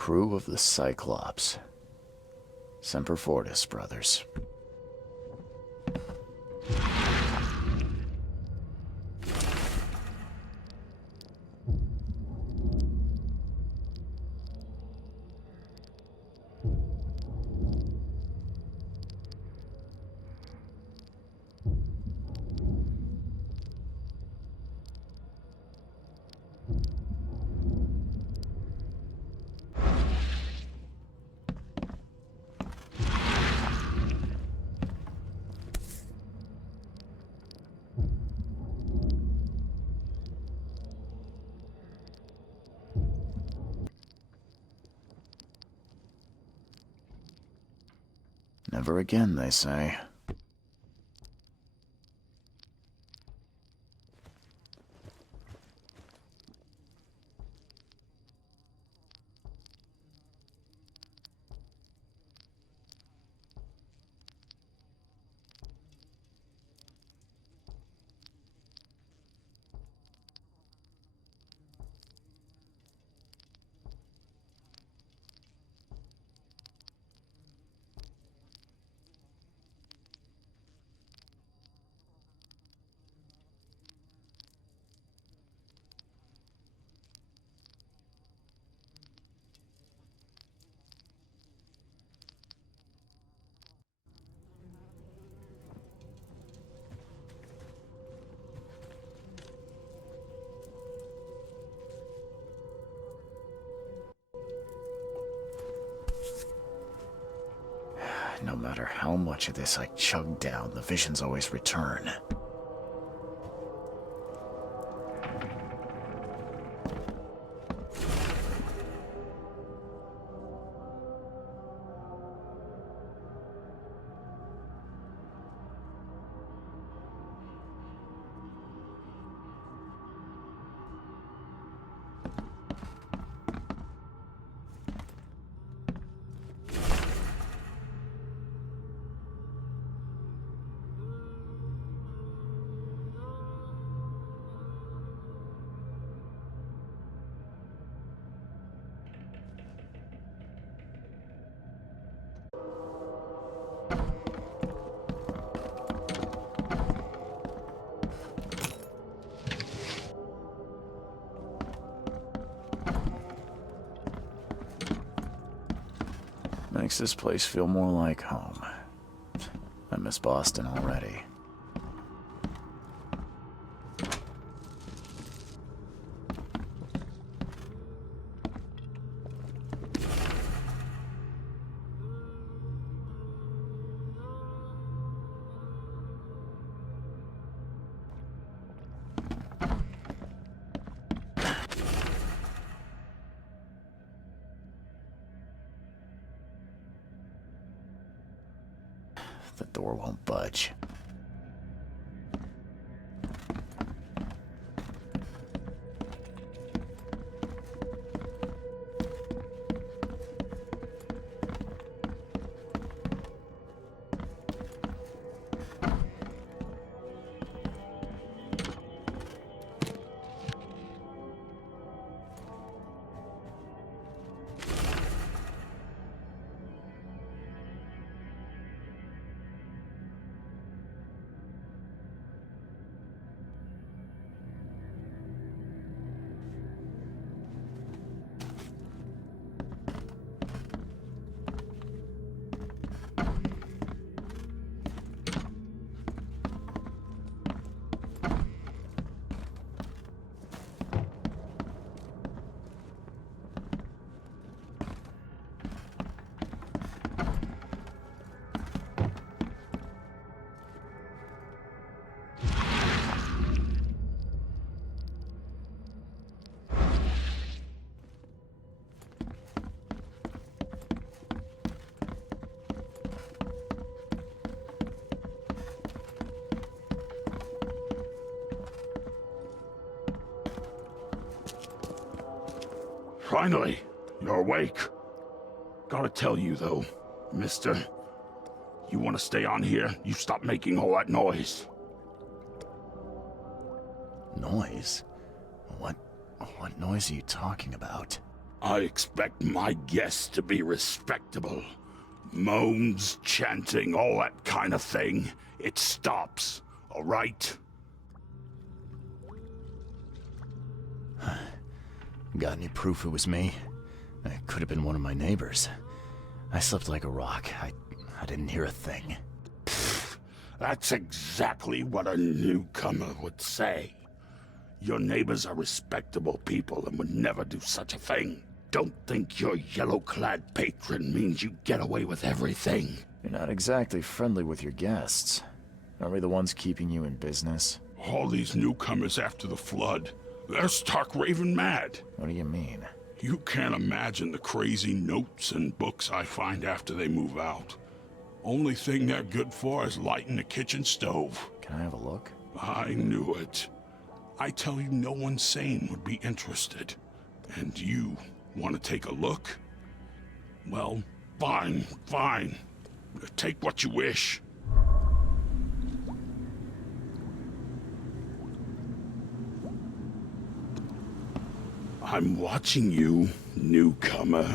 Crew of the Cyclops. Semper Fortis, brothers. Never again, they say. No matter how much of this I chug down, the visions always return. Makes this place feel more like home. I miss Boston already. The door won't budge. Finally, you're awake. Gotta tell you though, mister, you want to stay on here, you stop making all that noise. Noise? What noise are you talking about? I expect my guests to be respectable. Moans, chanting, all that kind of thing. It stops, all right? Got any proof it was me? It could have been one of my neighbors. I slept like a rock. I didn't hear a thing. That's exactly what a newcomer would say. Your neighbors are respectable people and would never do such a thing. Don't think your yellow-clad patron means you get away with everything. You're not exactly friendly with your guests. Aren't we the ones keeping you in business? All these newcomers after the flood, they're stark raving mad. What do you mean? You can't imagine the crazy notes and books I find after they move out. Only thing they're good for is lighting the kitchen stove. Can I have a look? I knew it. I tell you, no one sane would be interested. And you want to take a look? Well, fine, fine. Take what you wish. I'm watching you, newcomer.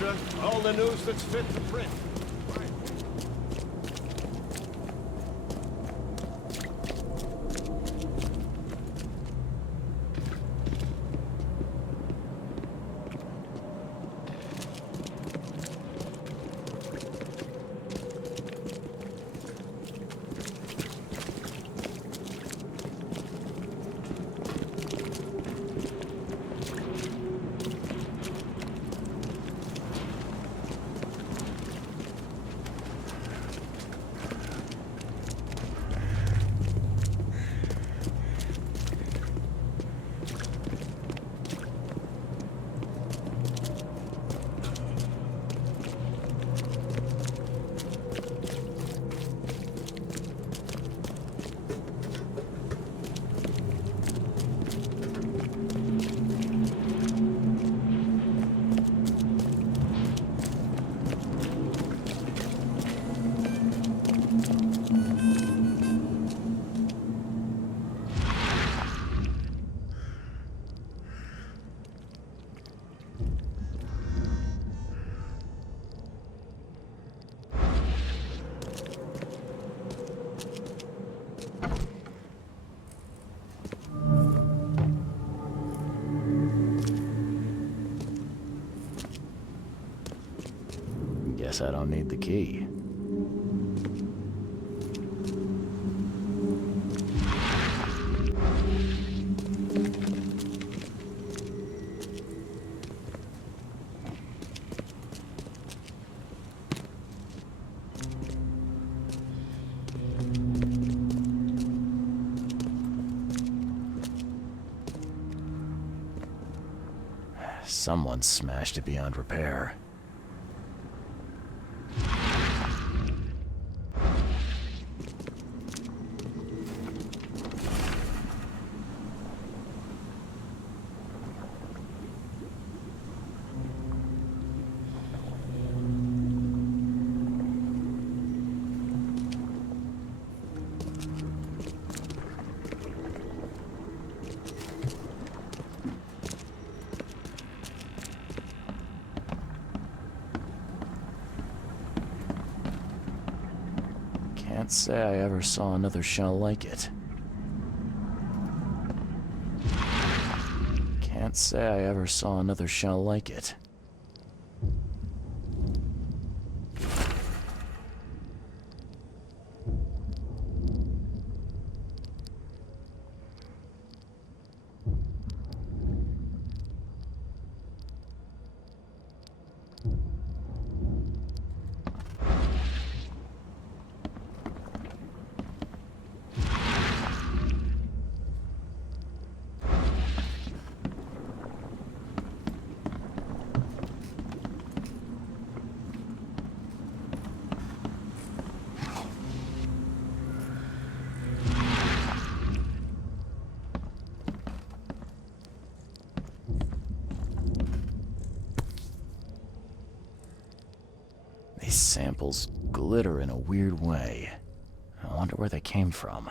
extra, all the news that's fit to print. Guess I don't need the key. Someone smashed it beyond repair. Can't say I ever saw another shell like it. Can't say I ever saw another shell like it. These samples glitter in a weird way. I wonder where they came from.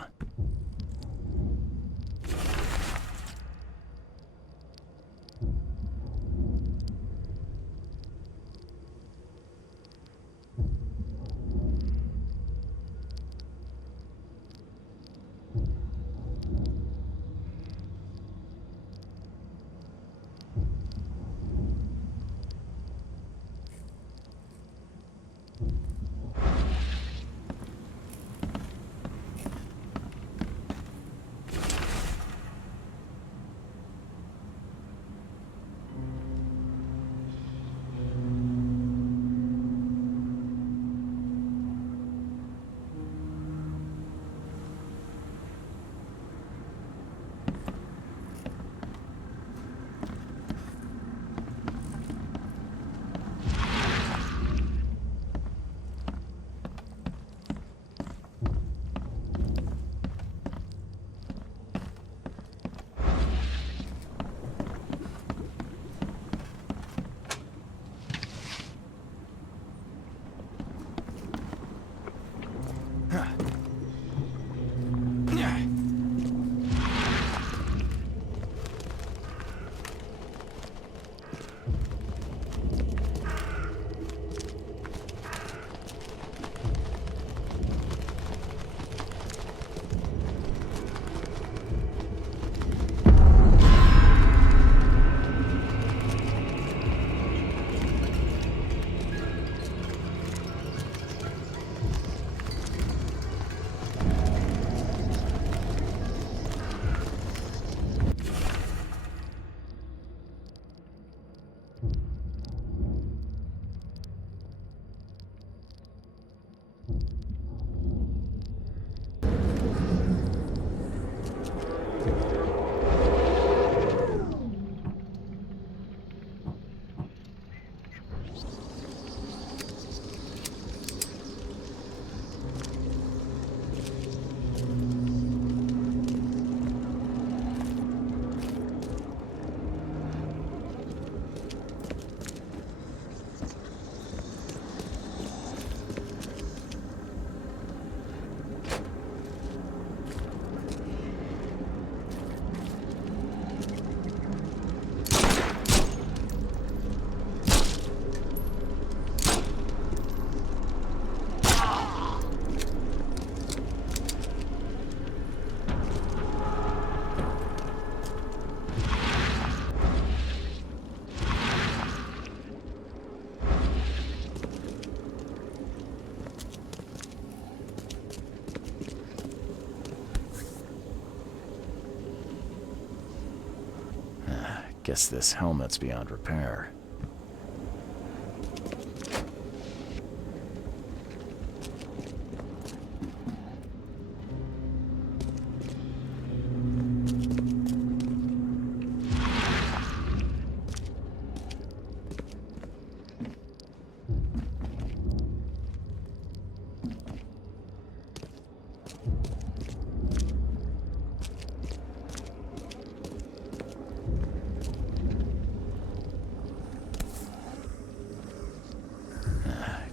Guess this helmet's beyond repair.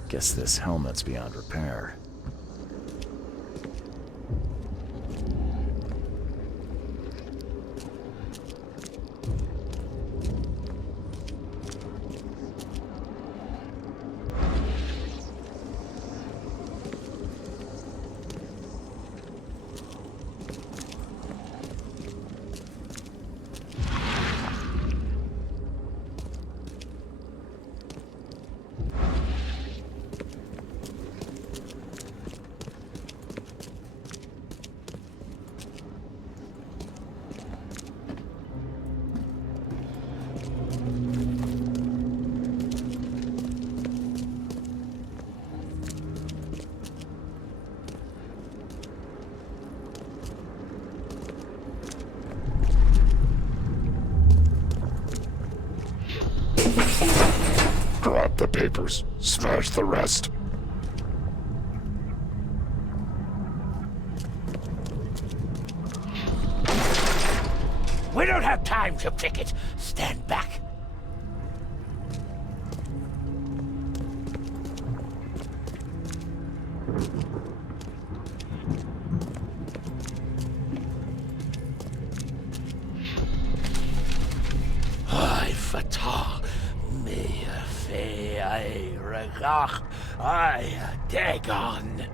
Guess this helmet's beyond repair. Grab the papers, smash the rest. We don't have time to pick it. Stand back. I fatah me fe I regach I dagon.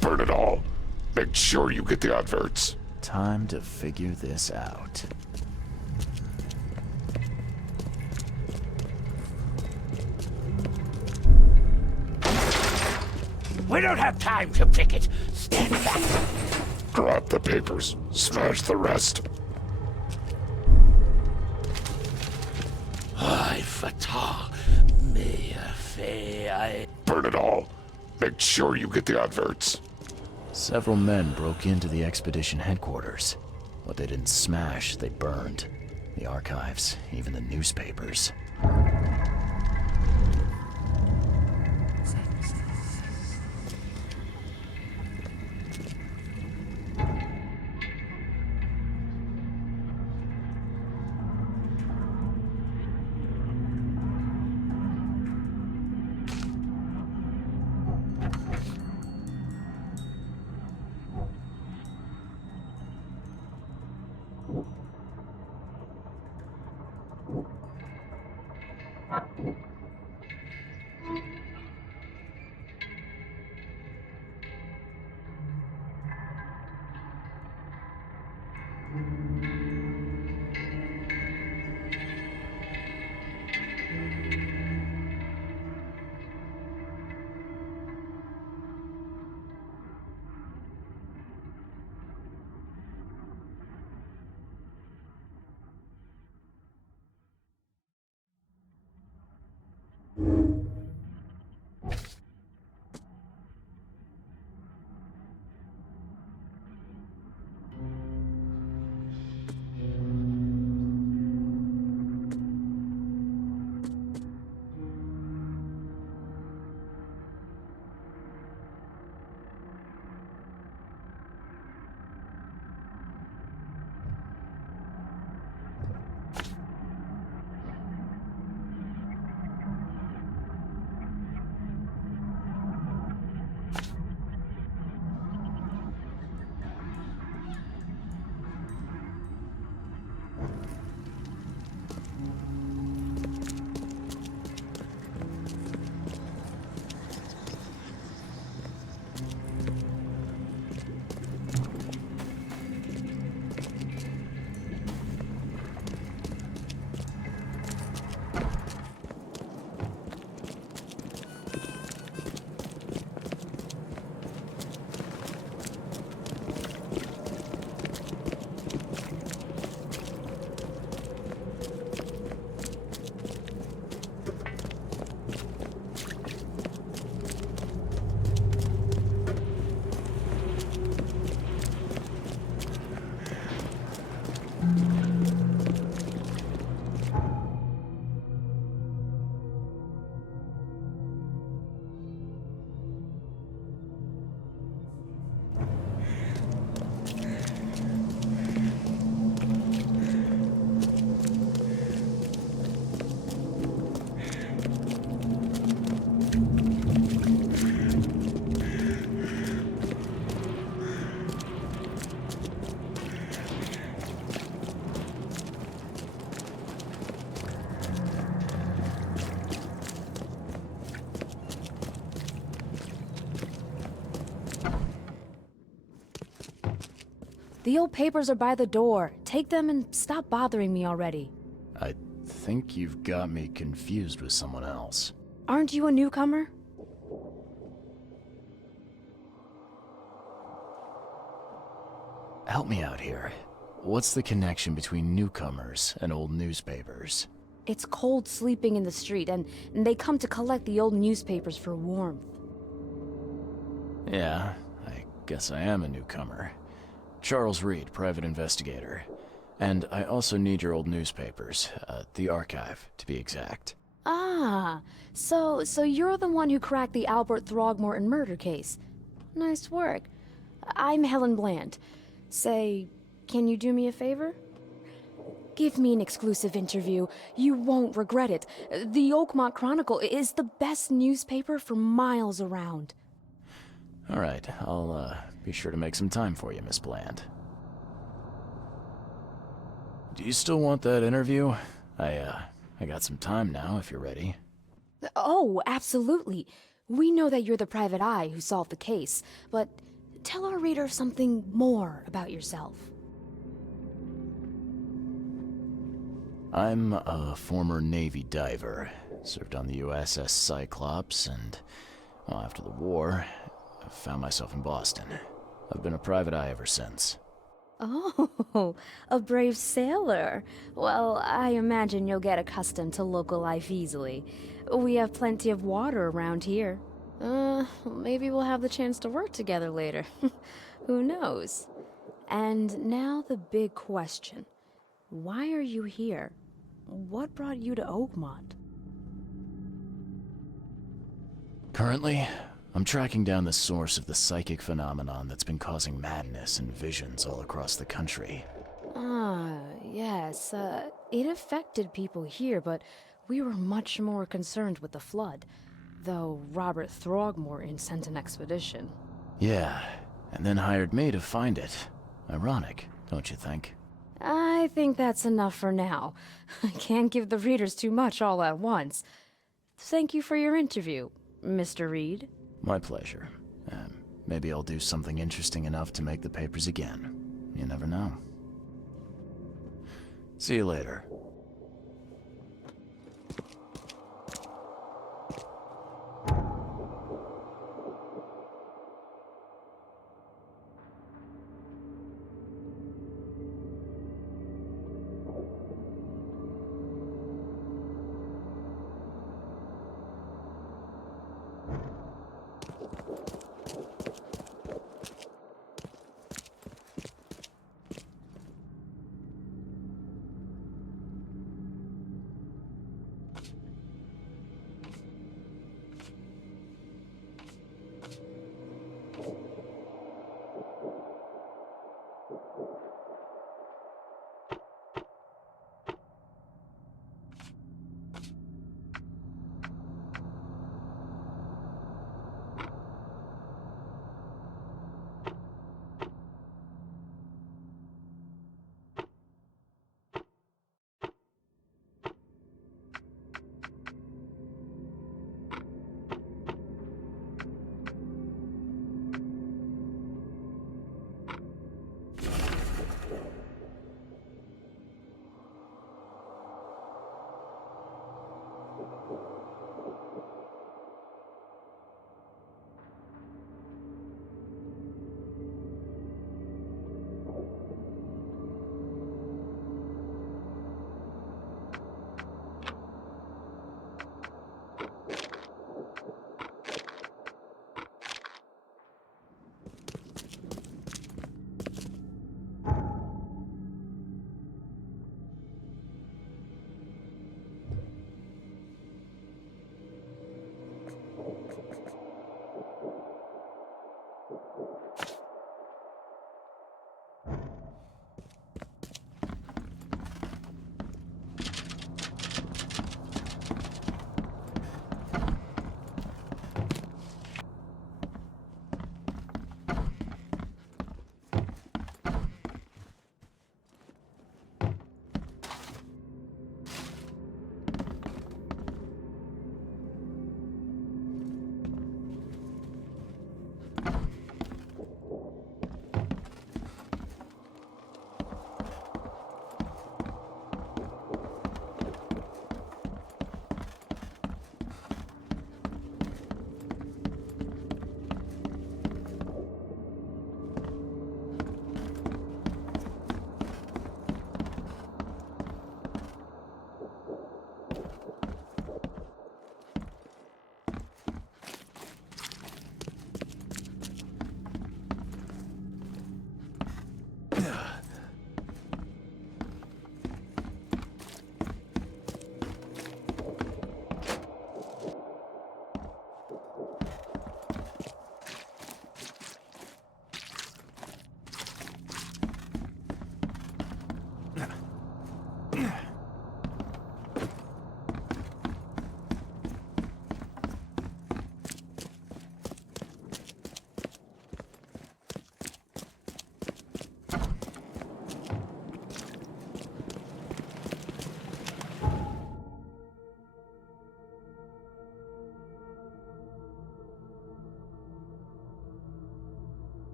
Burn it all. Make sure you get the adverts. Time to figure this out. We don't have time to pick it. Stand back. Grab the papers, smash the rest. I fatah me fe I. Burn it all. Make sure you get the adverts. Several men broke into the expedition headquarters. What they didn't smash, they burned. The archives, even the newspapers. The old papers are by the door. Take them and stop bothering me already. I think you've got me confused with someone else. Aren't you a newcomer? Help me out here. What's the connection between newcomers and old newspapers? It's cold sleeping in the street, and they come to collect the old newspapers for warmth. Yeah, I guess I am a newcomer. Charles Reed, private investigator. And I also need your old newspapers, the archive, to be exact. Ah, so you're the one who cracked the Albert Throgmorton murder case. Nice work. I'm Helen Bland. Say, can you do me a favor? Give me an exclusive interview. You won't regret it. The Oakmont Chronicle is the best newspaper for miles around. All right, I'll be sure to make some time for you, Miss Bland. Do you still want that interview? I got some time now, if you're ready. Oh, absolutely. We know that you're the private eye who solved the case, but tell our reader something more about yourself. I'm a former Navy diver. Served on the USS Cyclops, and, well, after the war, I found myself in Boston. I've been a private eye ever since. Oh, a brave sailor. Well, I imagine you'll get accustomed to local life easily. We have plenty of water around here. Maybe we'll have the chance to work together later. Who knows? And now the big question. Why are you here? What brought you to Oakmont? Currently, I'm tracking down the source of the psychic phenomenon that's been causing madness and visions all across the country. Ah, yes. It affected people here, but we were much more concerned with the flood. Though Robert Throgmorton sent an expedition. Yeah, and then hired me to find it. Ironic, don't you think? I think that's enough for now. I can't give the readers too much all at once. Thank you for your interview, Mr. Reed. My pleasure. Maybe I'll do something interesting enough to make the papers again. You never know. See you later.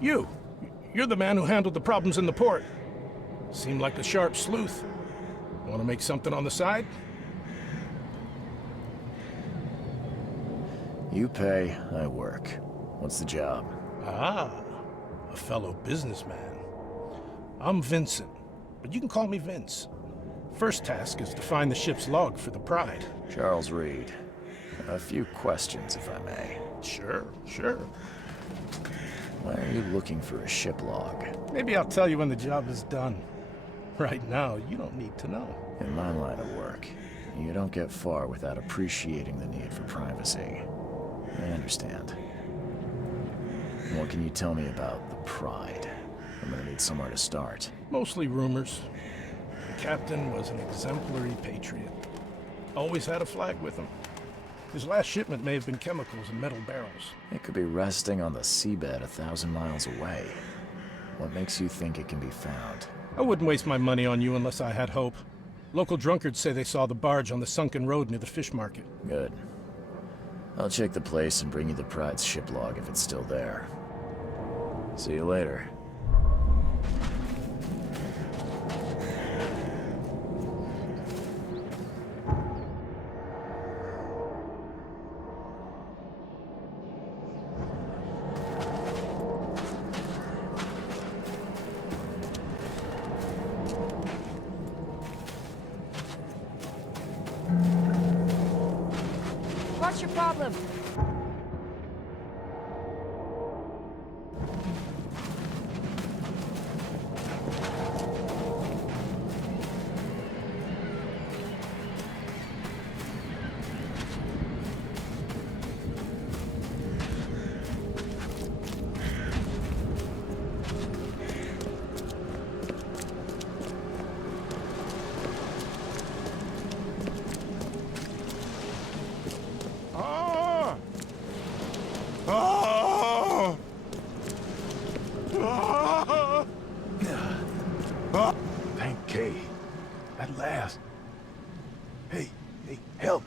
You're the man who handled the problems in the port. Seemed like a sharp sleuth. Want to make something on the side? You pay, I work. What's the job? Ah, a fellow businessman. I'm Vincent, but you can call me Vince. First task is to find the ship's log for the Pride. Charles Reed. A few questions, if I may. Sure. Why are you looking for a ship log? Maybe I'll tell you when the job is done. Right now, you don't need to know. In my line of work, you don't get far without appreciating the need for privacy. I understand. What can you tell me about the Pride? I'm gonna need somewhere to start. Mostly rumors. The captain was an exemplary patriot. Always had a flag with him. His last shipment may have been chemicals in metal barrels. It could be resting on the seabed 1,000 miles away. What makes you think it can be found? I wouldn't waste my money on you unless I had hope. Local drunkards say they saw the barge on the sunken road near the fish market. Good. I'll check the place and bring you the Pride's ship log if it's still there. See you later. What's your problem? Thank Kay. At last. Hey, help.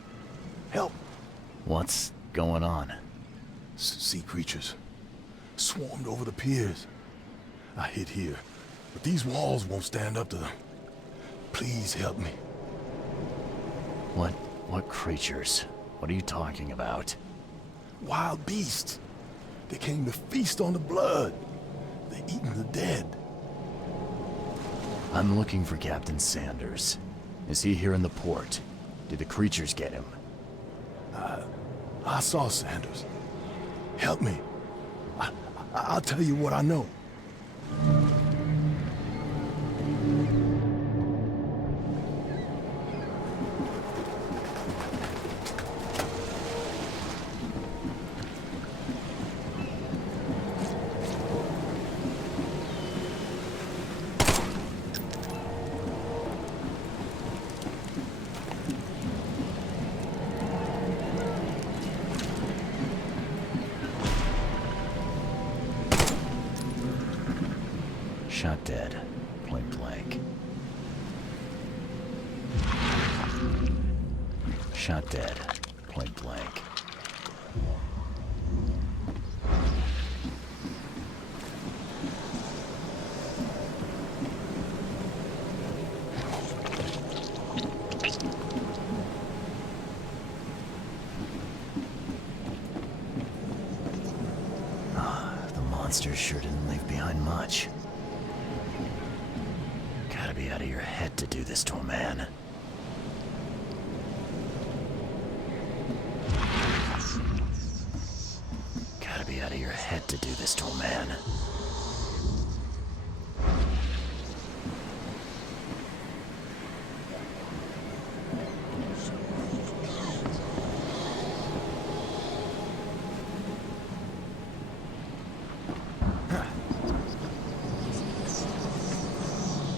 Help. What's going on? Sea creatures. Swarmed over the piers. I hid here, but these walls won't stand up to them. Please help me. What creatures? What are you talking about? Wild beasts. They came to feast on the blood. They're eating the dead. I'm looking for Captain Sanders. Is he here in the port? Did the creatures get him? I saw Sanders. Help me. I'll tell you what I know. Shot dead. Point blank. Shot dead. Point blank. The monster sure didn't leave behind much. Gotta be out of your head to do this to a man. Gotta be out of your head to do this to a man.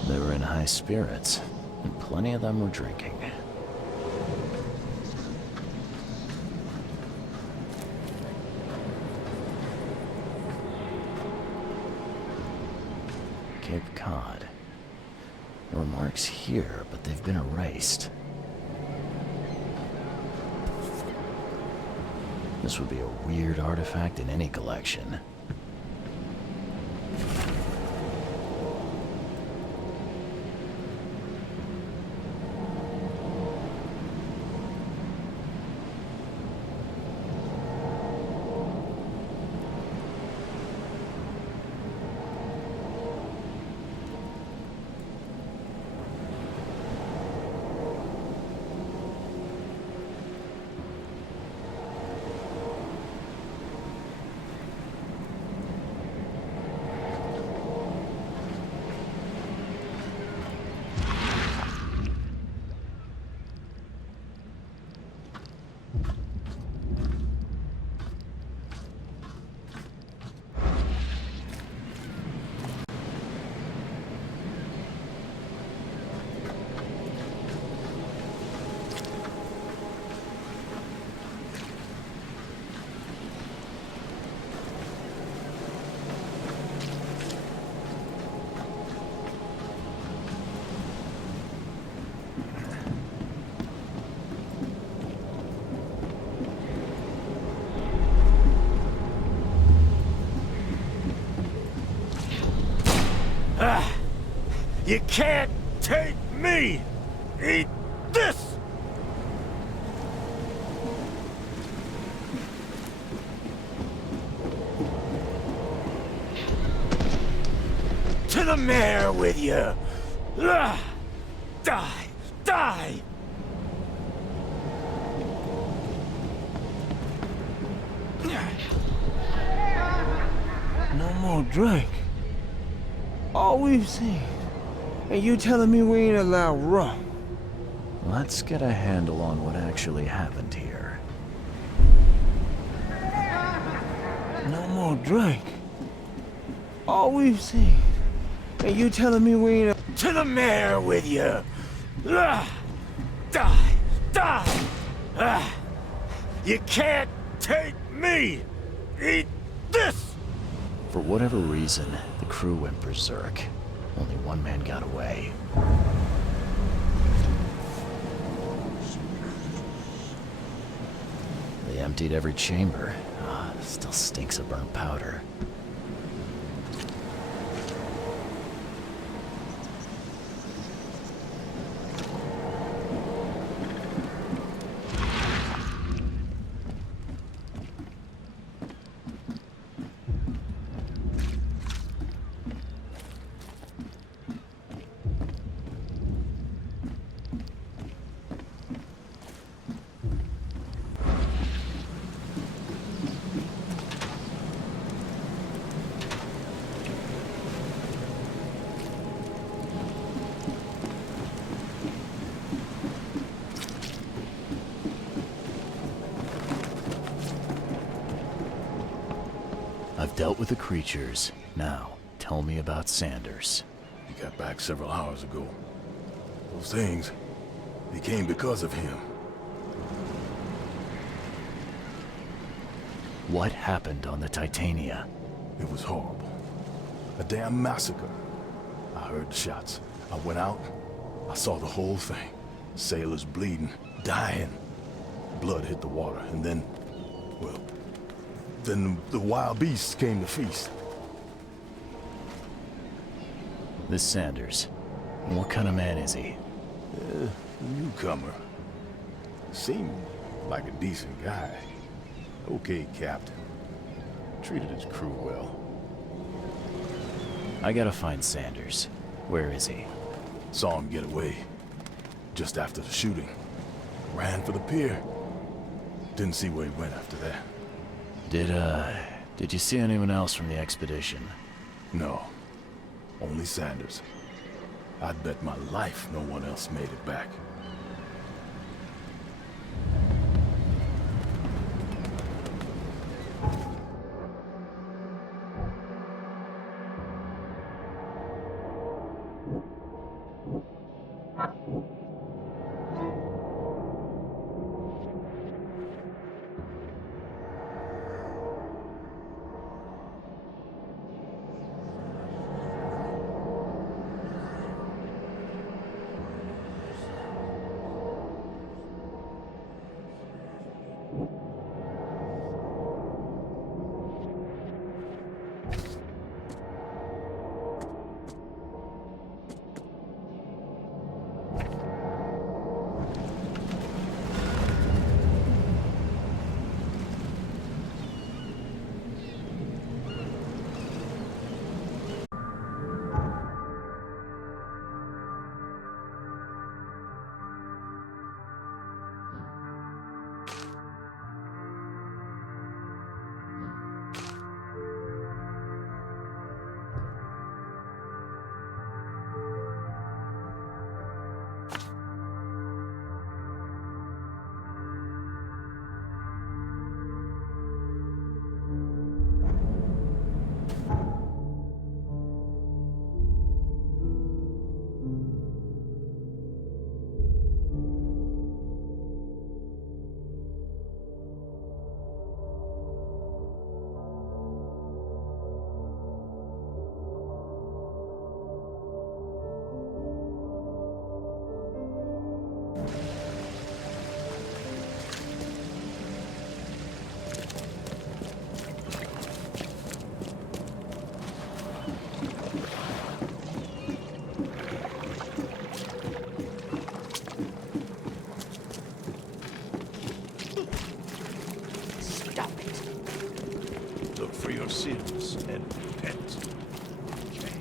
They were in high spirits, and plenty of them were drinking. Cape Cod. There were marks here, but they've been erased. This would be a weird artifact in any collection. You can't take me! Eat this! To the mayor with you! Die! Die! No more drink. All we've seen. And you telling me we ain't allowed rum? Let's get a handle on what actually happened here. No more drink. All we've seen. And you telling me we ain't... To the mayor with you! Die! Die! You can't take me! Eat this! For whatever reason, the crew went berserk. Only one man got away. They emptied every chamber. Still stinks of burnt powder. I've dealt with the creatures. Now, tell me about Sanders. He got back several hours ago. Those things, they came because of him. What happened on the Titania? It was horrible. A damn massacre. I heard the shots. I went out. I saw the whole thing. Sailors bleeding, dying. Blood hit the water, and then, well, then the wild beasts came to feast. This Sanders. What kind of man is he? Newcomer. Seemed like a decent guy. Okay, Captain. Treated his crew well. I gotta find Sanders. Where is he? Saw him get away. Just after the shooting. Ran for the pier. Didn't see where he went after that. Did you see anyone else from the expedition? No. Only Sanders. I'd bet my life no one else made it back. pets. Okay.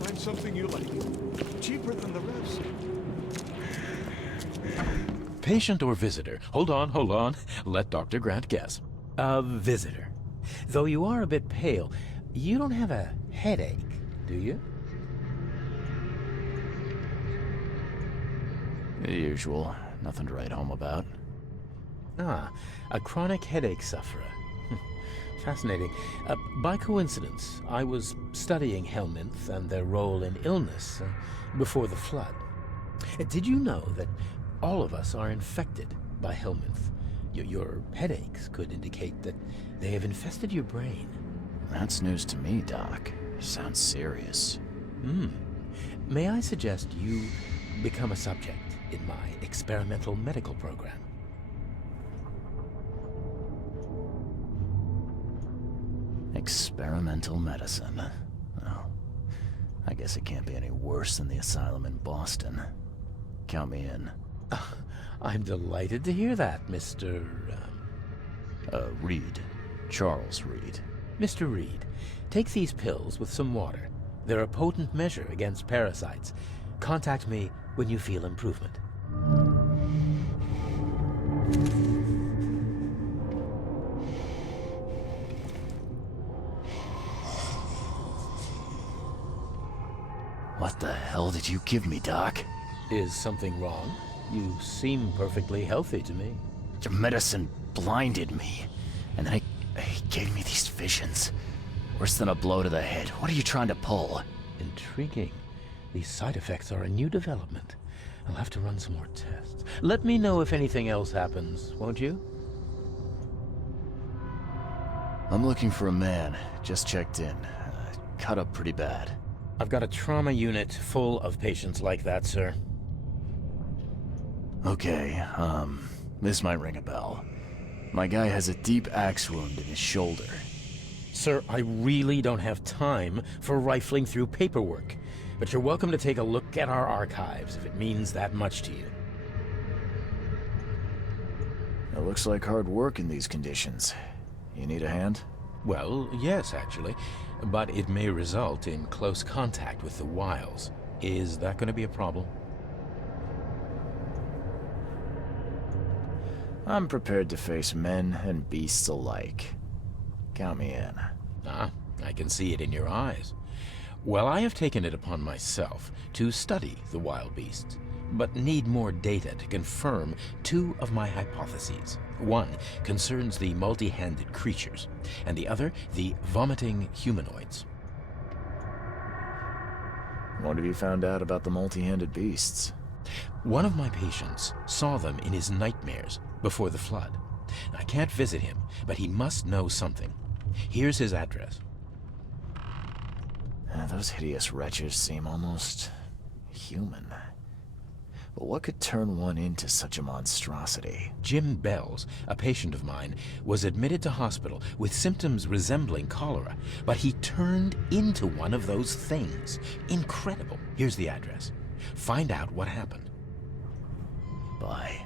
Find something you like. Cheaper than the rest. Patient or visitor? Hold on. Let Dr. Grant guess. A visitor. Though you are a bit pale, you don't have a headache, do you? The usual. Nothing to write home about. Ah, a chronic headache sufferer. Fascinating. By coincidence, I was studying helminths and their role in illness before the flood. Did you know that all of us are infected by helminth? Your headaches could indicate that they have infested your brain. That's news to me, Doc. Sounds serious. May I suggest you become a subject in my experimental medical program? Experimental medicine. Well, I guess it can't be any worse than the asylum in Boston. Count me in. I'm delighted to hear that, Mr. Reed. Charles Reed. Mr. Reed, take these pills with some water. They're a potent measure against parasites. Contact me when you feel improvement. What the hell did you give me, Doc? Is something wrong? You seem perfectly healthy to me. Your medicine blinded me, and then he gave me these visions. Worse than a blow to the head. What are you trying to pull? Intriguing. These side effects are a new development. I'll have to run some more tests. Let me know if anything else happens, won't you? I'm looking for a man. Just checked in. Cut up pretty bad. I've got a trauma unit full of patients like that, sir. Okay, this might ring a bell. My guy has a deep axe wound in his shoulder. Sir, I really don't have time for rifling through paperwork, but you're welcome to take a look at our archives if it means that much to you. It looks like hard work in these conditions. You need a hand? Well, yes, actually, but it may result in close contact with the wiles. Is that going to be a problem? I'm prepared to face men and beasts alike. Count me in. Ah, I can see it in your eyes. Well, I have taken it upon myself to study the wild beasts, but need more data to confirm two of my hypotheses. One concerns the multi-handed creatures, and the other, the vomiting humanoids. What have you found out about the multi-handed beasts? One of my patients saw them in his nightmares before the flood. I can't visit him, but he must know something. Here's his address. Those hideous wretches seem almost human. But what could turn one into such a monstrosity? Jim Bells, a patient of mine, was admitted to hospital with symptoms resembling cholera, but he turned into one of those things. Incredible. Here's the address. Find out what happened. Bye.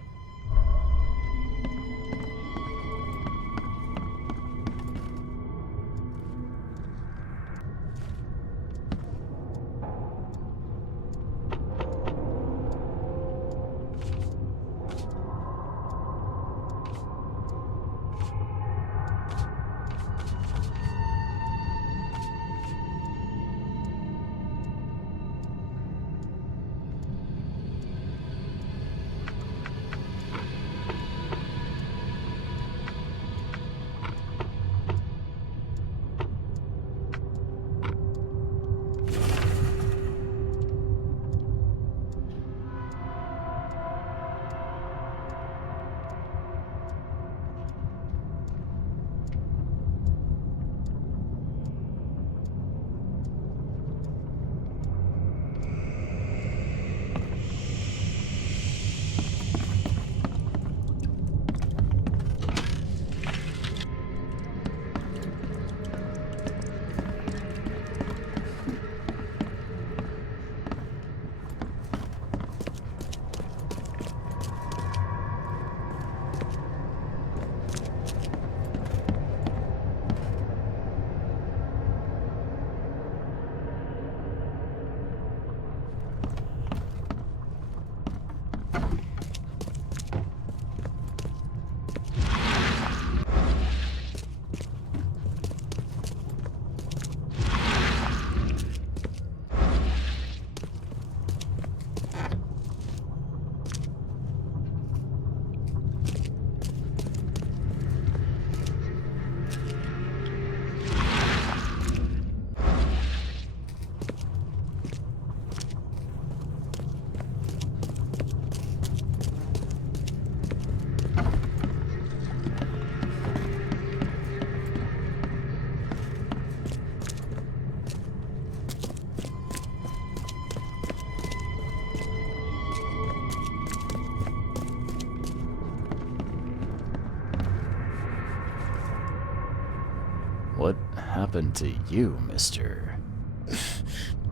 happened to you, mister?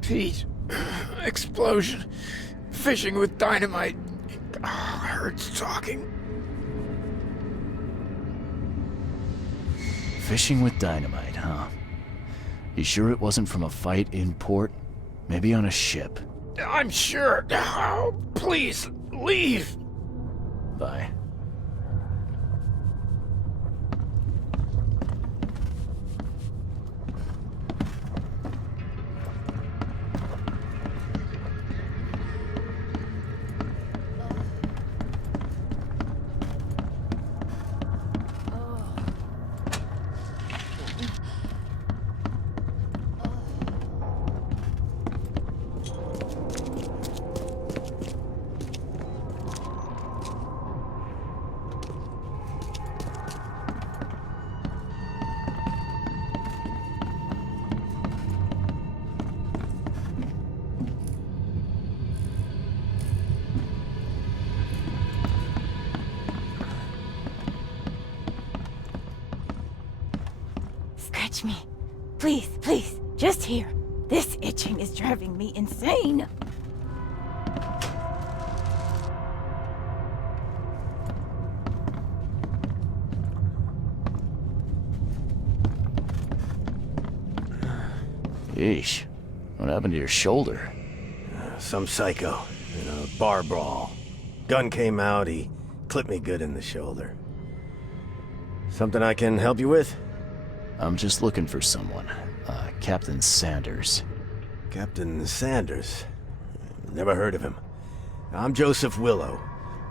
Pete, explosion, fishing with dynamite. Hurts talking. Fishing with dynamite, huh? You sure it wasn't from a fight in port? Maybe on a ship? I'm sure. Oh, please, leave. Bye. Scratch me. Please, please, just here. This itching is driving me insane. Yeesh. What happened to your shoulder? Some psycho in a bar brawl. Gun came out, he clipped me good in the shoulder. Something I can help you with? I'm just looking for someone. Captain Sanders. Captain Sanders? Never heard of him. I'm Joseph Willow.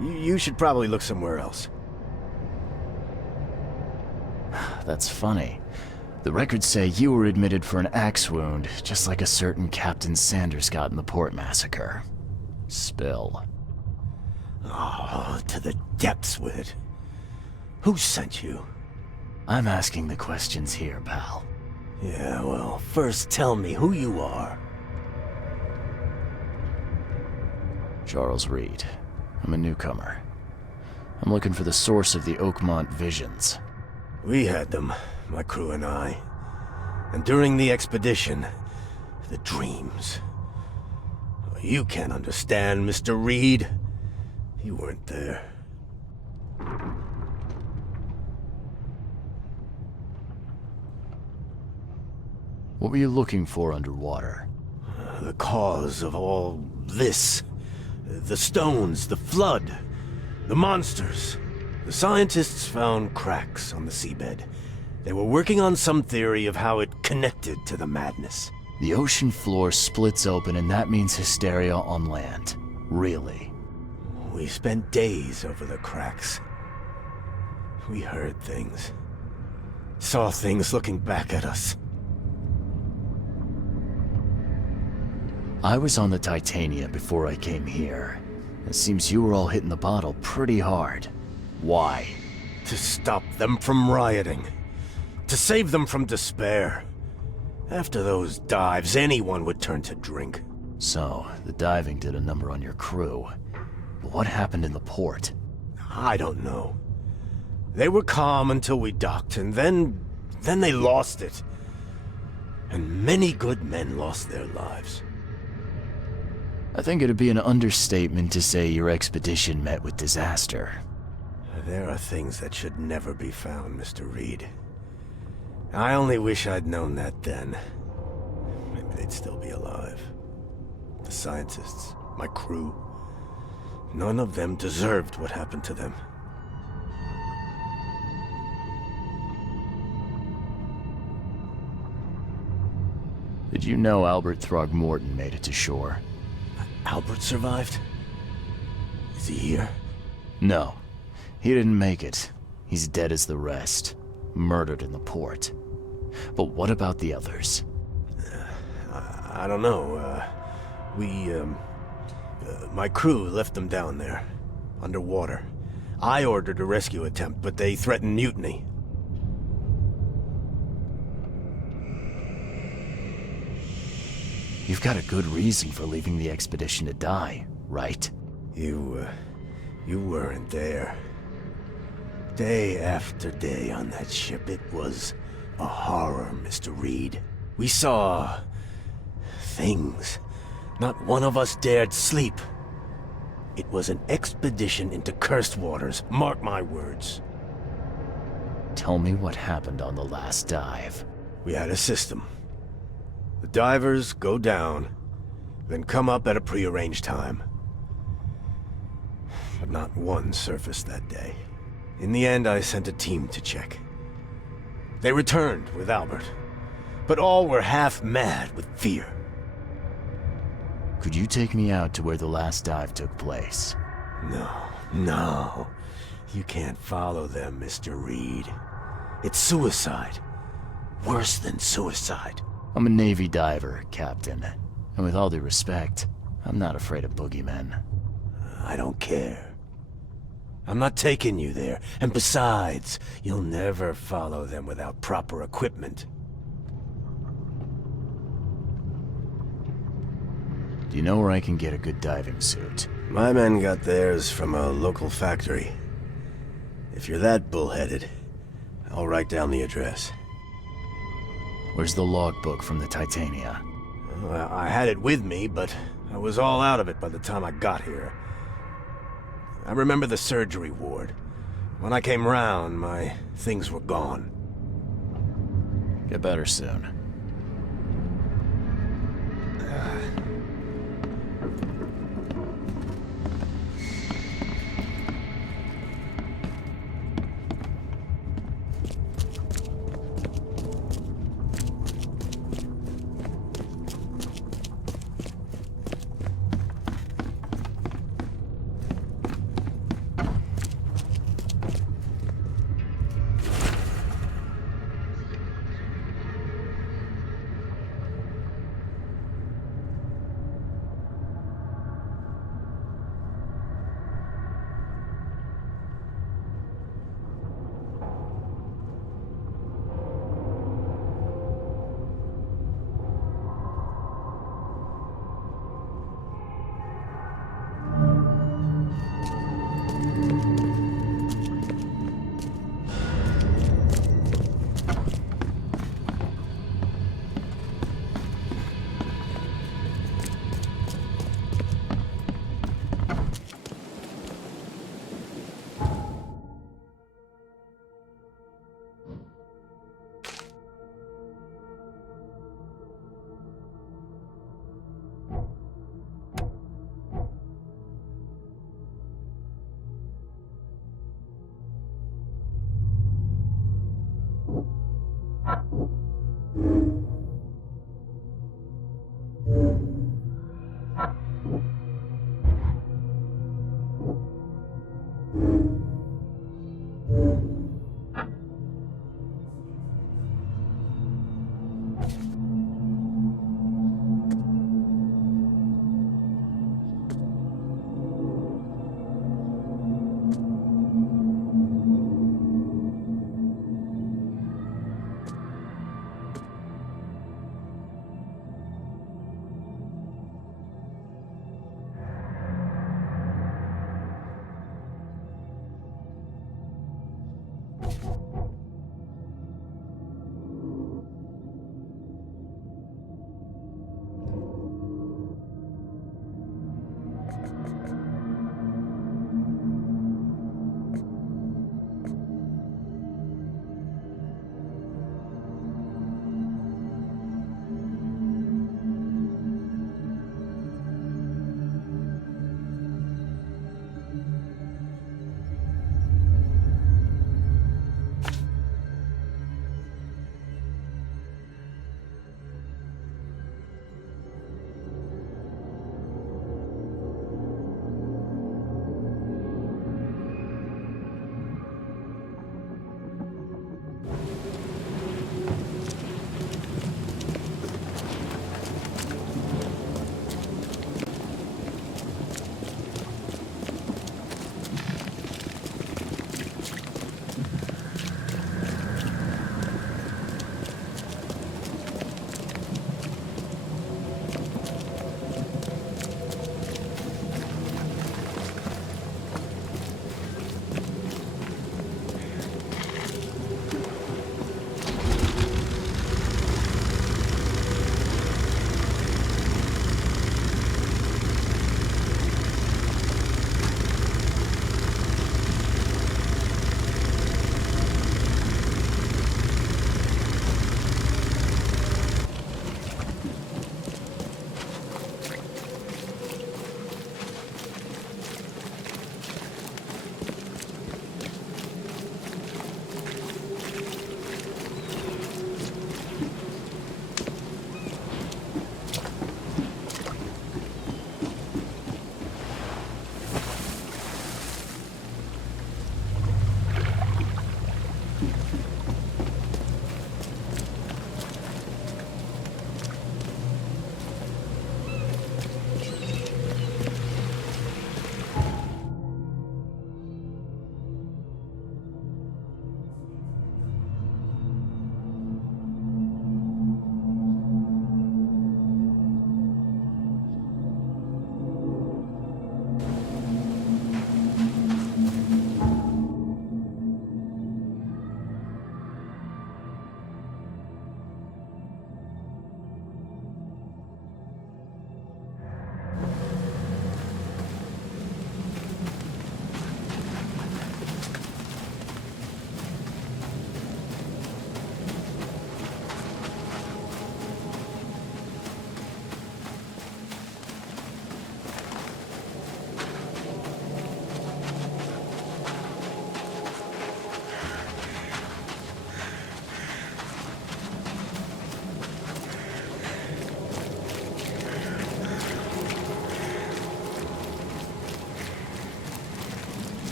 You should probably look somewhere else. That's funny. The records say you were admitted for an axe wound, just like a certain Captain Sanders got in the port massacre. Spill. Oh, to the depths with it. Who sent you? I'm asking the questions here, pal. Yeah, well, first tell me who you are. Charles Reed. I'm a newcomer. I'm looking for the source of the Oakmont visions. We had them, my crew and I. And during the expedition, the dreams. You can't understand, Mr. Reed. You weren't there. What were you looking for underwater? The cause of all this. The stones, the flood, the monsters. The scientists found cracks on the seabed. They were working on some theory of how it connected to the madness. The ocean floor splits open and that means hysteria on land. Really? We spent days over the cracks. We heard things. Saw things looking back at us. I was on the Titania before I came here. It seems you were all hitting the bottle pretty hard. Why? To stop them from rioting. To save them from despair. After those dives, anyone would turn to drink. So, the diving did a number on your crew. But what happened in the port? I don't know. They were calm until we docked, and then they lost it. And many good men lost their lives. I think it'd be an understatement to say your expedition met with disaster. There are things that should never be found, Mr. Reed. I only wish I'd known that then. Maybe they'd still be alive. The scientists, my crew, none of them deserved what happened to them. Did you know Albert Throgmorton made it to shore? Albert survived? Is he here? No. He didn't make it. He's dead as the rest. Murdered in the port. But what about the others? I don't know. My crew left them down there, underwater. I ordered a rescue attempt, but they threatened mutiny. You've got a good reason for leaving the expedition to die, right? You weren't there. Day after day on that ship, it was a horror, Mr. Reed. We saw... things. Not one of us dared sleep. It was an expedition into cursed waters, mark my words. Tell me what happened on the last dive. We had a system. The divers go down, then come up at a prearranged time. But not one surfaced that day. In the end, I sent a team to check. They returned with Albert, but all were half mad with fear. Could you take me out to where the last dive took place? No. You can't follow them, Mr. Reed. It's suicide. Worse than suicide. I'm a Navy diver, Captain. And with all due respect, I'm not afraid of boogeymen. I don't care. I'm not taking you there. And besides, you'll never follow them without proper equipment. Do you know where I can get a good diving suit? My men got theirs from a local factory. If you're that bullheaded, I'll write down the address. Where's the logbook from the Titania? Well, I had it with me, but I was all out of it by the time I got here. I remember the surgery ward. When I came round, my things were gone. Get better soon.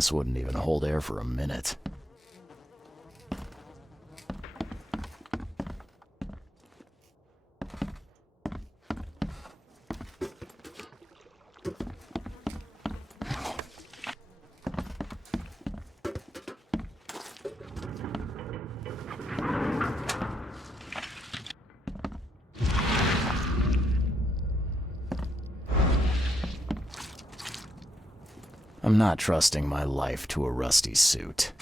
This wouldn't even hold air for a minute. I'm not trusting my life to a rusty suit.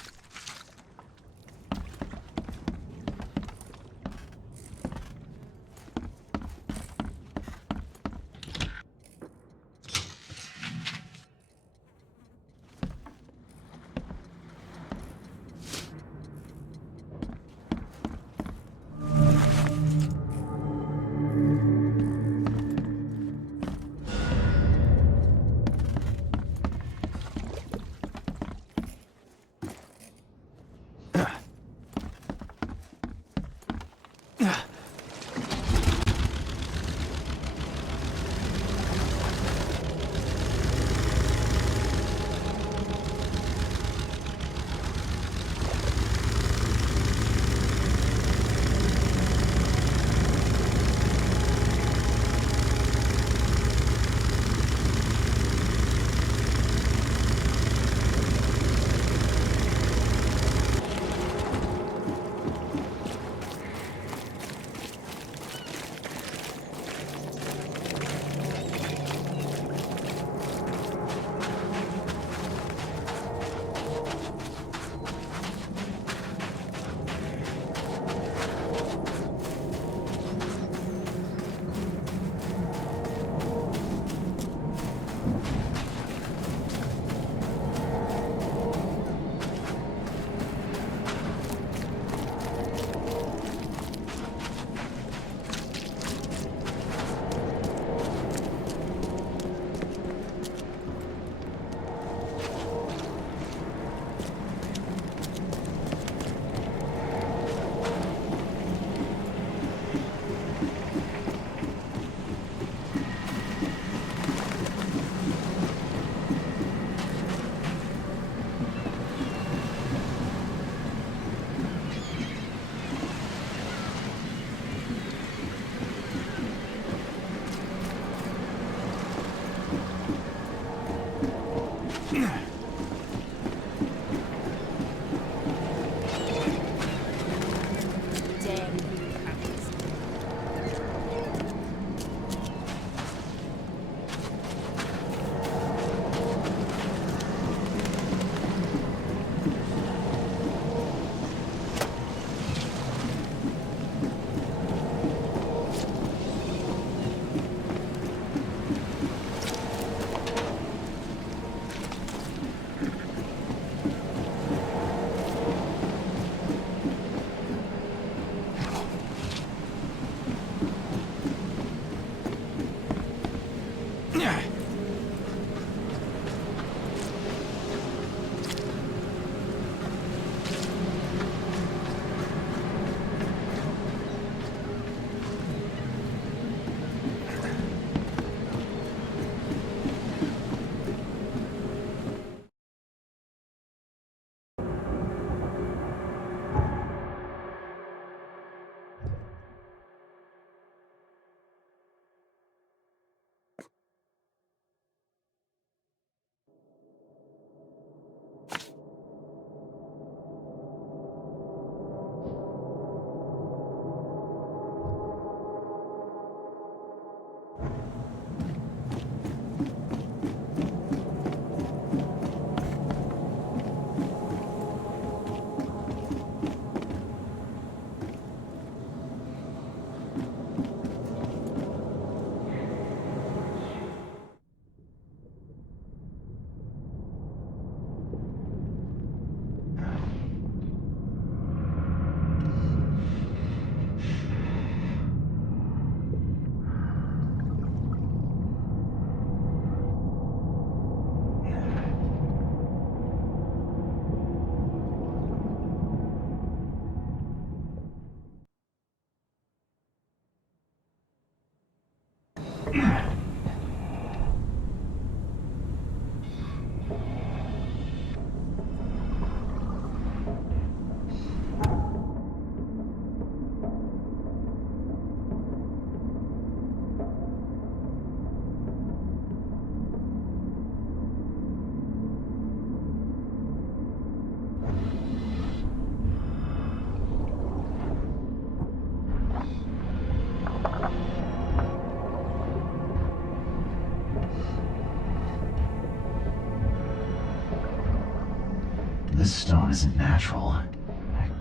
This stone isn't natural.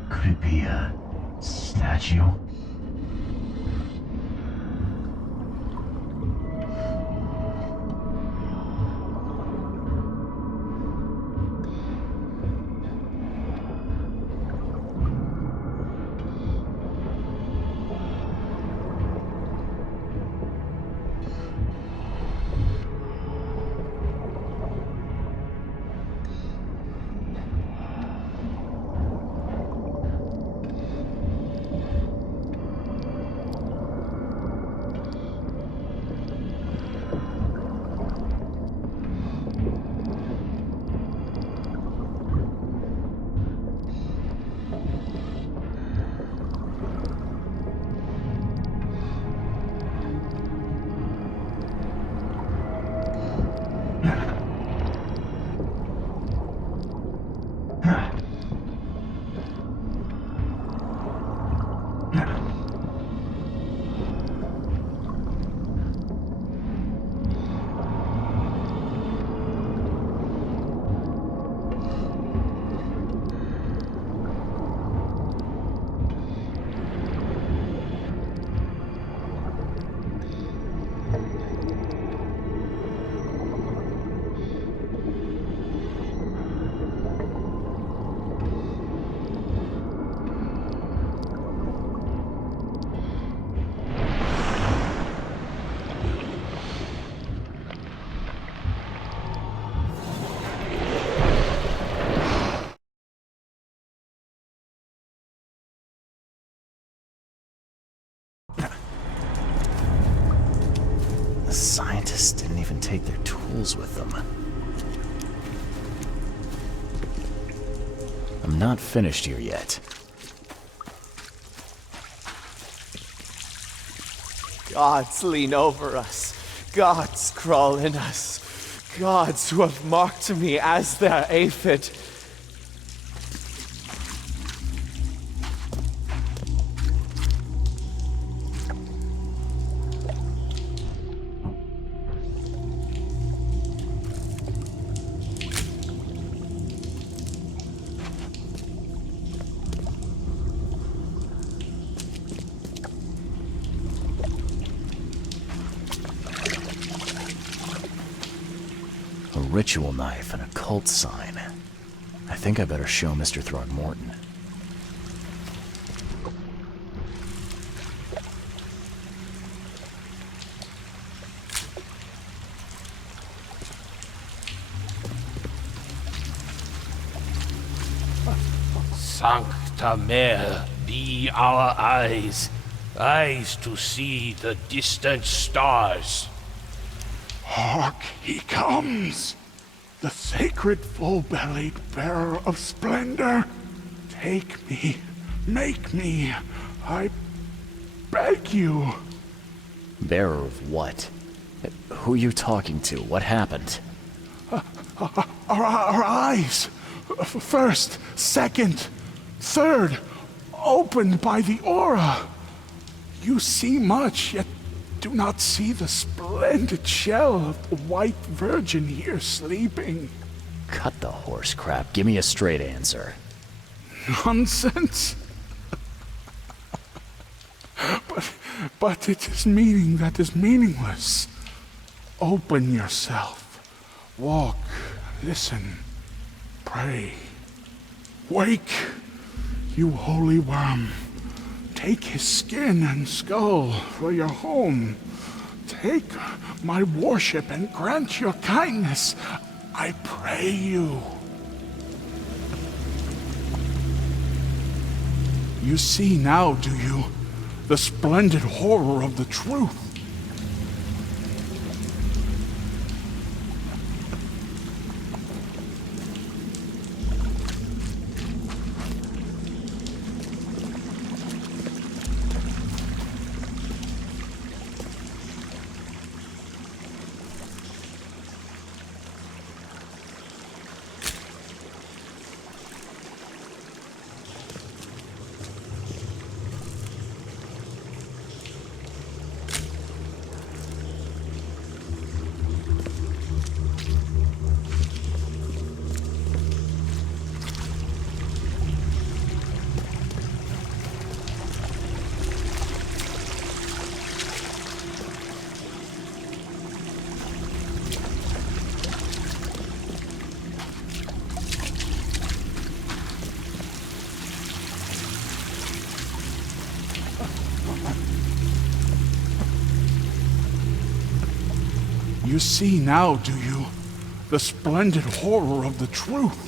Could it be a statue? The scientists didn't even take their tools with them. I'm not finished here yet. Gods lean over us. Gods crawl in us. Gods who have marked me as their aphid. A ritual knife and a cult sign. I think I better show Mr. Throgmorton. Sancta Mare, be our eyes, eyes to see the distant stars. Hark, he comes! The sacred full-bellied bearer of splendor. Take me, make me, I beg you. Bearer of what? Who are you talking to? What happened? Our eyes, first, second, third, opened by the aura. You see much, yet do not see the splendid shell of the white virgin here sleeping. Cut the horse crap. Give me a straight answer. Nonsense. But it is meaning that is meaningless. Open yourself. Walk, listen, pray. Wake, you holy worm. Take his skin and skull for your home. Take my worship and grant your kindness. I pray you. You see now, do you, the splendid horror of the truth? You see now, do you? The splendid horror of the truth.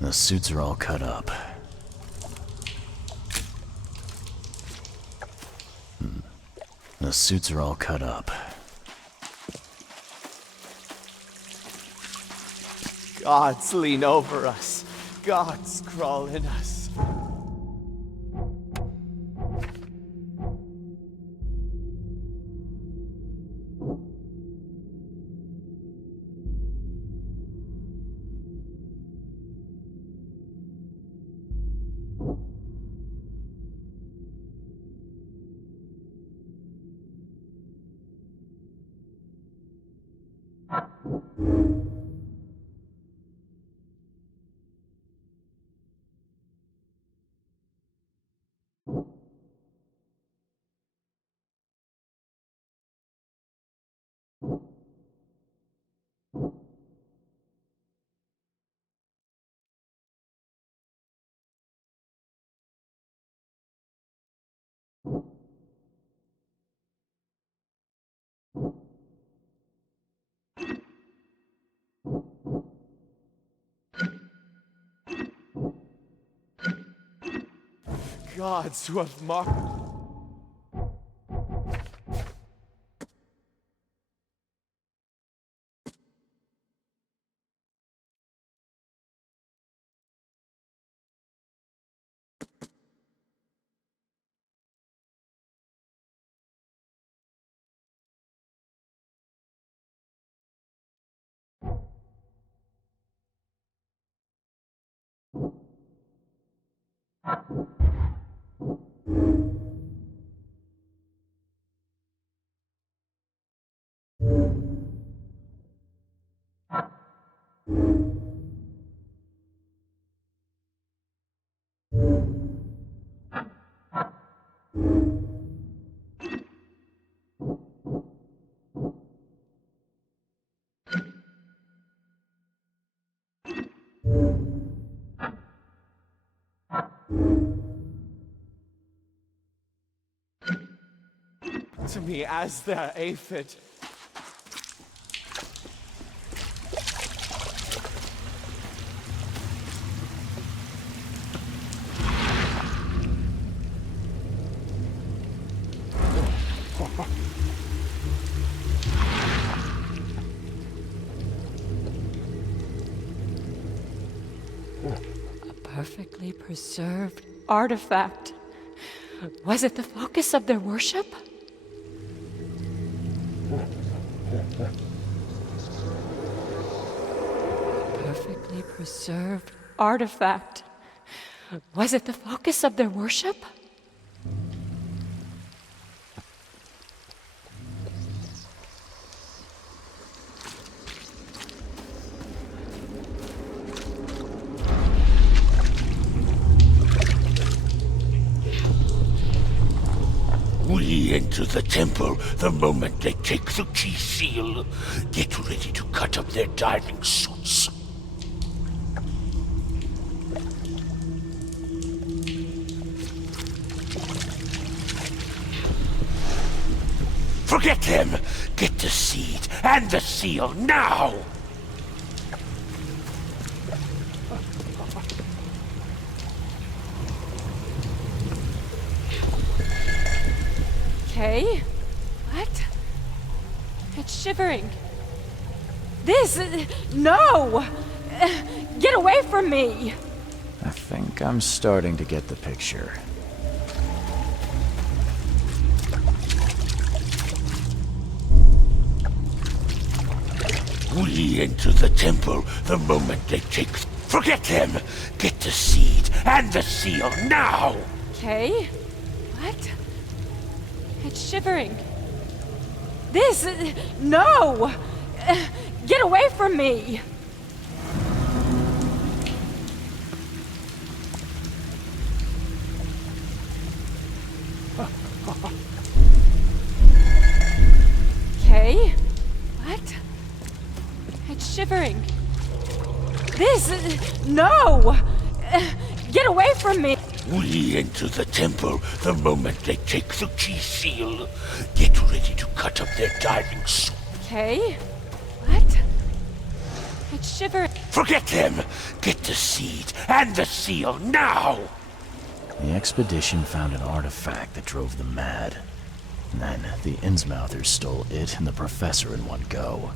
The suits are all cut up. The suits are all cut up. Gods lean over us. Gods crawl in us. Gods who have marked... to me as their aphid. A perfectly preserved artifact. Was it the focus of their worship? Perfectly preserved artifact. Was it the focus of their worship? We enter the temple the moment they take the key seal. Get ready to cut up their diving suits. Forget them! Get the seed and the seal now! Okay. What? It's shivering. This... No! Get away from me! I think I'm starting to get the picture. We enter the temple the moment they take... Forget them! Get the seed and the seal now! Okay. What? It's shivering. This... No! Get away from me! Okay. What? It's shivering. This... No! Get away from me! We enter the temple the moment they take the key seal. Get ready to cut up their diving suit. Okay. What? It's shivering. Forget them! Get the seed and the seal now! The expedition found an artifact that drove them mad. And then the Innsmouthers stole it and the professor in one go.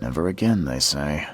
Never again, they say.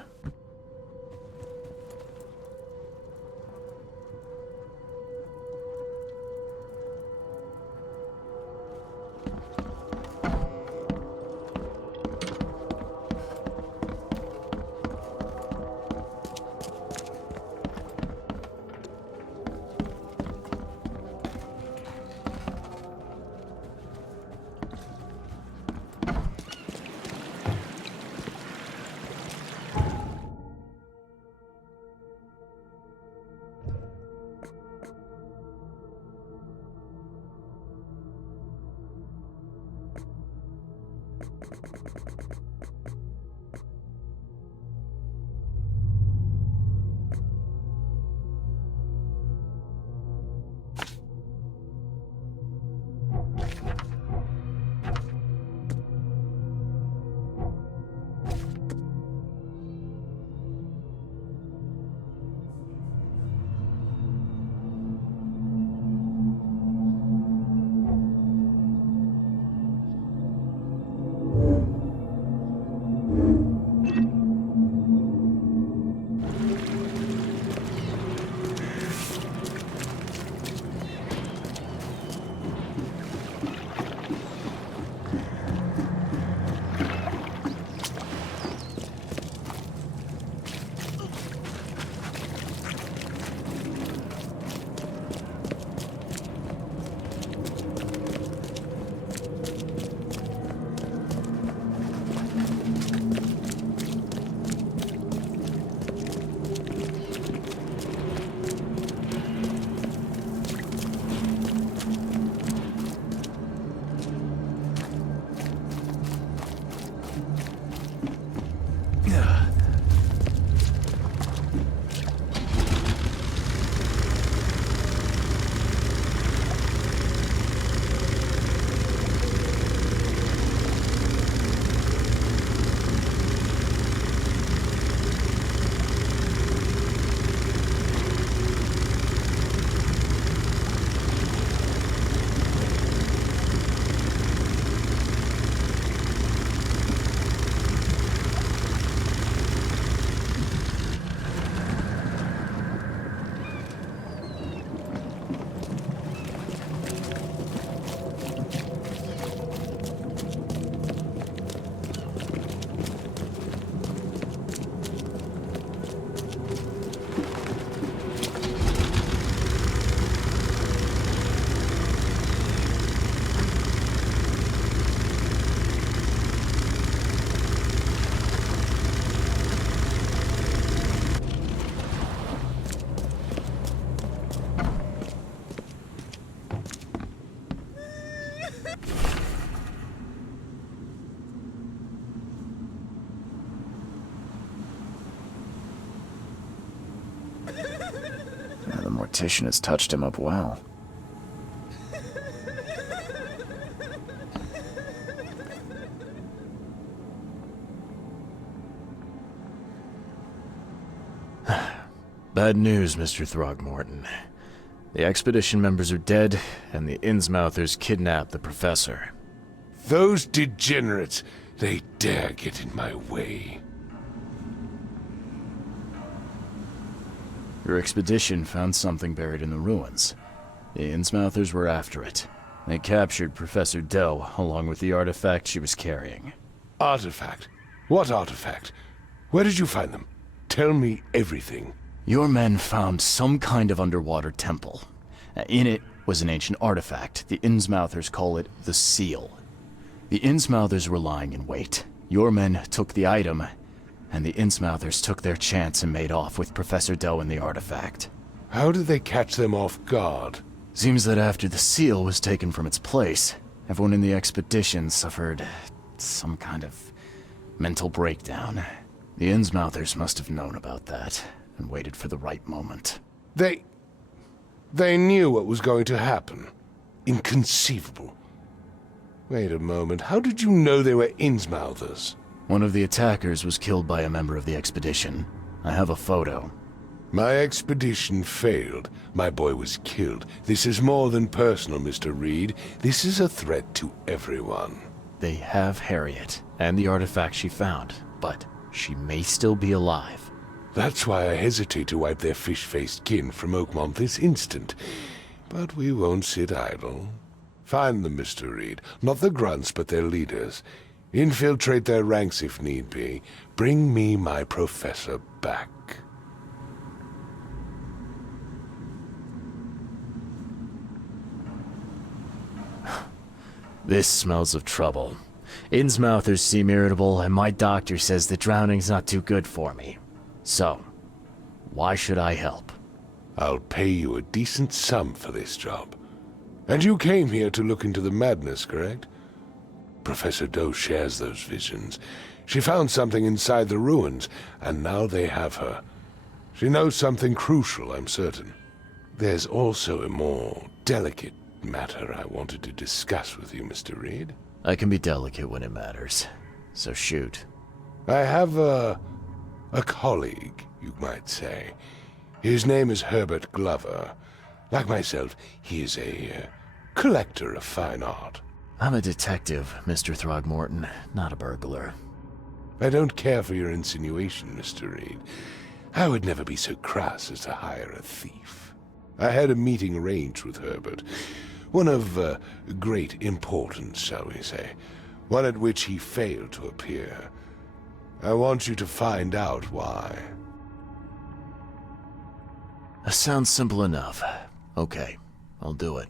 mortician has touched him up well. Bad news, Mr. Throgmorton. The expedition members are dead, and the Innsmouthers kidnapped the professor. Those degenerates, they dare get in my way. Your expedition found something buried in the ruins. The Innsmouthers were after it. They captured Professor Doe, along with the artifact she was carrying. Artifact? What artifact? Where did you find them? Tell me everything. Your men found some kind of underwater temple. In it was an ancient artifact. The Innsmouthers call it the Seal. The Innsmouthers were lying in wait. Your men took the item, and the Innsmouthers took their chance and made off with Professor Doe and the artifact. How did they catch them off guard? Seems that after the seal was taken from its place, everyone in the expedition suffered some kind of mental breakdown. The Innsmouthers must have known about that and waited for the right moment. They knew what was going to happen. Inconceivable. Wait a moment, how did you know they were Innsmouthers? One of the attackers was killed by a member of the expedition. I have a photo. My expedition failed. My boy was killed. This is more than personal, Mr. Reed. This is a threat to everyone. They have Harriet and the artifact she found, but she may still be alive. That's why I hesitate to wipe their fish-faced kin from Oakmont this instant. But we won't sit idle. Find them, Mr. Reed. Not the grunts, but their leaders. Infiltrate their ranks if need be. Bring me my professor back. This smells of trouble. Innsmouthers seem irritable, and my doctor says that drowning's not too good for me. So, why should I help? I'll pay you a decent sum for this job. And you came here to look into the madness, correct? Professor Doe shares those visions. She found something inside the ruins, and now they have her. She knows something crucial, I'm certain. There's also a more delicate matter I wanted to discuss with you, Mr. Reed. I can be delicate when it matters, so shoot. I have a colleague, you might say. His name is Herbert Glover. Like myself, he is a collector of fine art. I'm a detective, Mr. Throgmorton, not a burglar. I don't care for your insinuation, Mr. Reed. I would never be so crass as to hire a thief. I had a meeting arranged with Herbert. One of great importance, shall we say. One at which he failed to appear. I want you to find out why. That sounds simple enough. Okay, I'll do it.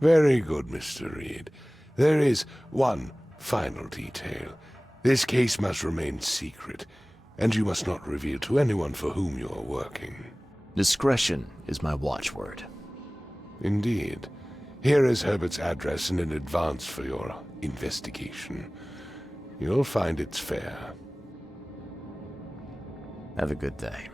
Very good, Mr. Reed. There is one final detail. This case must remain secret, and you must not reveal to anyone for whom you are working. Discretion is my watchword. Indeed. Here is Herbert's address and an advance for your investigation. You'll find it's fair. Have a good day.